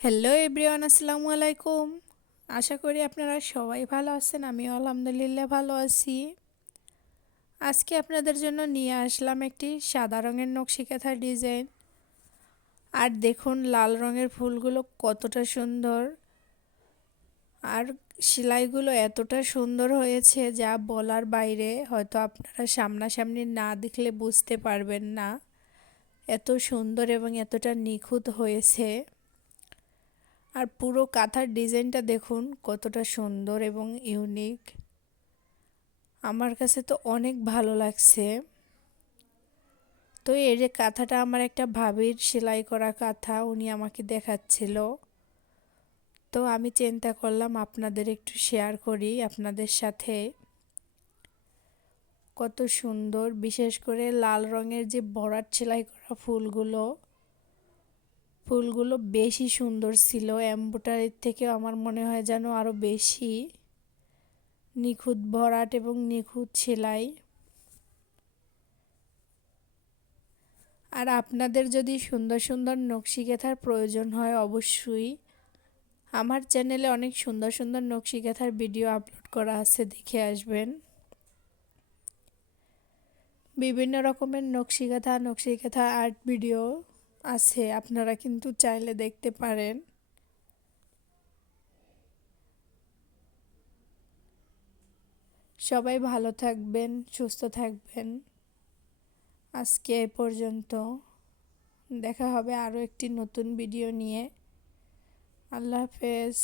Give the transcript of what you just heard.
Hello everyone আসসালামু আলাইকুম। আশা করি আপনারা সবাই ভালো আছেন আমি আলহামদুলিল্লাহ ভালো আছি। আজকে আপনাদের জন্য নিয়ে আসলাম একটি সাদা রঙের নকশি কাঁথা ডিজাইন। আর দেখুন, লাল রঙের ফুলগুলো কতটা সুন্দর। আর সেলাইগুলো এতটা সুন্দর হয়েছে যা বলার বাইরে হয়তো আপনারা সামনাসামনি না দেখলে বুঝতে পারবেন না। এত সুন্দর এবং এতটা নিখুঁত হয়েছে। আর পুরো কাঁথার ডিজাইনটা দেখুন, কতটা সুন্দর এবং ইউনিক আমার কাছে তো অনেক ভালো লাগছে। তো এই যে কাঁথাটা আমার একটা ভাবির সেলাই করা কাঁথা, উনি আমাকে দেখাচ্ছিল। তো আমি চিন্তা করলাম আপনাদের একটু শেয়ার করি আপনাদের সাথে। কত সুন্দর, বিশেষ করে লাল রঙের যে বরাট সেলাই করা ফুলগুলো। ফুলগুলো বেশি সুন্দর ছিল। এম্বোটারির থেকে আমার মনে হয় যেন আরও বেশি নিখুঁত, ভরাট এবং নিখুঁত সেলাই। আর আপনাদের যদি সুন্দর সুন্দর নকশি কেথার প্রয়োজন হয় অবশ্যই আমার চ্যানেলে অনেক সুন্দর সুন্দর নকশি কেথার ভিডিও আপলোড করা আছে, দেখে আসবেন। বিভিন্ন রকমের নকশি কাঁথা নকশি কাঁথা আর্ট ভিডিও আছে, আপনারা কিন্তু চাইলে দেখতে পারেন। সবাই ভালো থাকবেন, সুস্থ থাকবেন। আজকে এ পর্যন্ত। দেখা হবে আরও একটি নতুন ভিডিও নিয়ে। আল্লাহ হাফেজ।